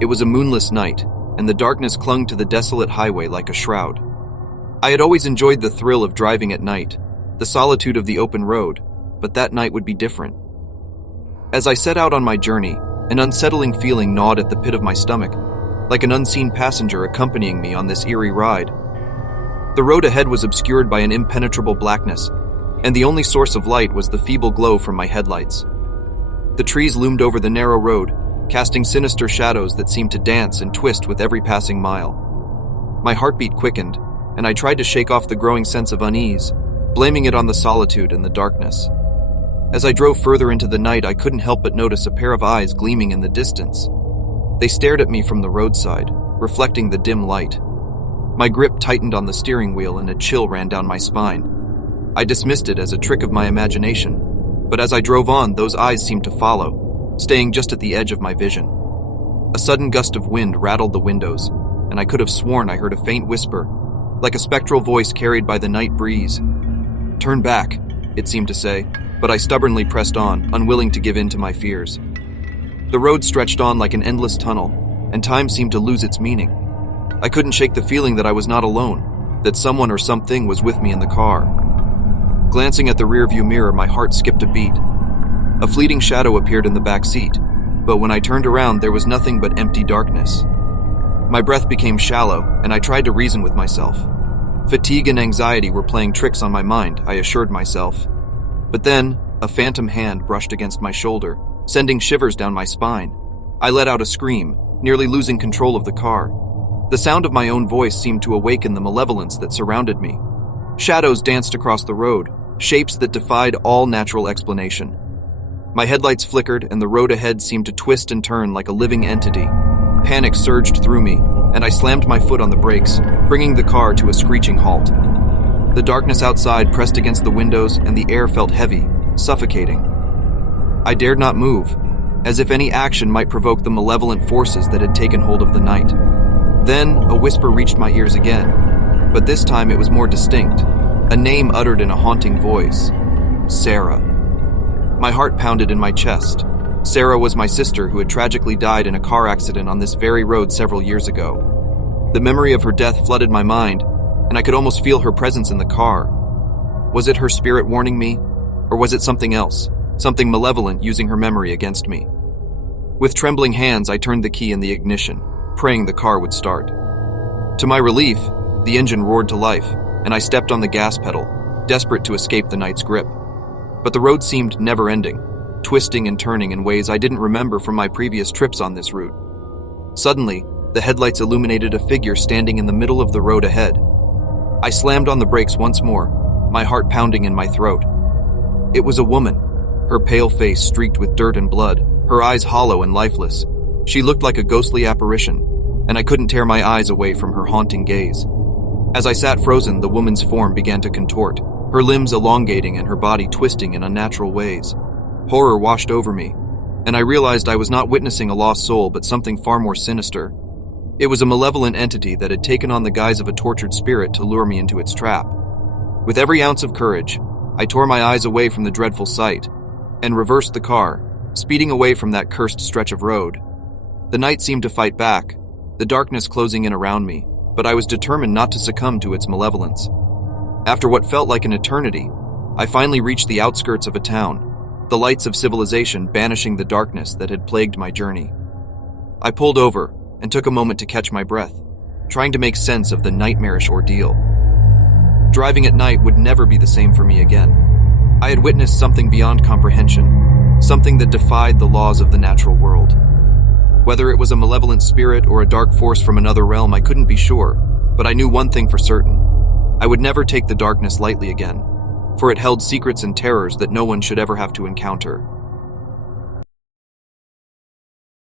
It was a moonless night, and the darkness clung to the desolate highway like a shroud. I had always enjoyed the thrill of driving at night, the solitude of the open road, but that night would be different. As I set out on my journey, an unsettling feeling gnawed at the pit of my stomach, like an unseen passenger accompanying me on this eerie ride. The road ahead was obscured by an impenetrable blackness, and the only source of light was the feeble glow from my headlights. The trees loomed over the narrow road, casting sinister shadows that seemed to dance and twist with every passing mile. My heartbeat quickened, and I tried to shake off the growing sense of unease, blaming it on the solitude and the darkness. As I drove further into the night, I couldn't help but notice a pair of eyes gleaming in the distance. They stared at me from the roadside, reflecting the dim light. My grip tightened on the steering wheel and a chill ran down my spine. I dismissed it as a trick of my imagination, but as I drove on, those eyes seemed to follow, staying just at the edge of my vision. A sudden gust of wind rattled the windows, and I could have sworn I heard a faint whisper, like a spectral voice carried by the night breeze. "Turn back," it seemed to say, but I stubbornly pressed on, unwilling to give in to my fears. The road stretched on like an endless tunnel, and time seemed to lose its meaning. I couldn't shake the feeling that I was not alone, that someone or something was with me in the car. Glancing at the rearview mirror, my heart skipped a beat. A fleeting shadow appeared in the back seat, but when I turned around, there was nothing but empty darkness. My breath became shallow, and I tried to reason with myself. Fatigue and anxiety were playing tricks on my mind, I assured myself. But then, a phantom hand brushed against my shoulder, sending shivers down my spine. I let out a scream, nearly losing control of the car. The sound of my own voice seemed to awaken the malevolence that surrounded me. Shadows danced across the road, shapes that defied all natural explanation. My headlights flickered, and the road ahead seemed to twist and turn like a living entity. Panic surged through me, and I slammed my foot on the brakes, bringing the car to a screeching halt. The darkness outside pressed against the windows, and the air felt heavy, suffocating. I dared not move, as if any action might provoke the malevolent forces that had taken hold of the night. Then, a whisper reached my ears again, but this time it was more distinct, a name uttered in a haunting voice. Sarah. My heart pounded in my chest. Sarah was my sister who had tragically died in a car accident on this very road several years ago. The memory of her death flooded my mind, and I could almost feel her presence in the car. Was it her spirit warning me, or was it something else, something malevolent using her memory against me? With trembling hands, I turned the key in the ignition, praying the car would start. To my relief, the engine roared to life, and I stepped on the gas pedal, desperate to escape the night's grip. But the road seemed never-ending, twisting and turning in ways I didn't remember from my previous trips on this route. Suddenly, the headlights illuminated a figure standing in the middle of the road ahead. I slammed on the brakes once more, my heart pounding in my throat. It was a woman, her pale face streaked with dirt and blood, her eyes hollow and lifeless. She looked like a ghostly apparition, and I couldn't tear my eyes away from her haunting gaze. As I sat frozen, the woman's form began to contort, her limbs elongating and her body twisting in unnatural ways. Horror washed over me, and I realized I was not witnessing a lost soul but something far more sinister. It was a malevolent entity that had taken on the guise of a tortured spirit to lure me into its trap. With every ounce of courage, I tore my eyes away from the dreadful sight and reversed the car, speeding away from that cursed stretch of road. The night seemed to fight back, the darkness closing in around me, but I was determined not to succumb to its malevolence. After what felt like an eternity, I finally reached the outskirts of a town, the lights of civilization banishing the darkness that had plagued my journey. I pulled over and took a moment to catch my breath, trying to make sense of the nightmarish ordeal. Driving at night would never be the same for me again. I had witnessed something beyond comprehension, something that defied the laws of the natural world. Whether it was a malevolent spirit or a dark force from another realm, I couldn't be sure, but I knew one thing for certain. I would never take the darkness lightly again, for it held secrets and terrors that no one should ever have to encounter.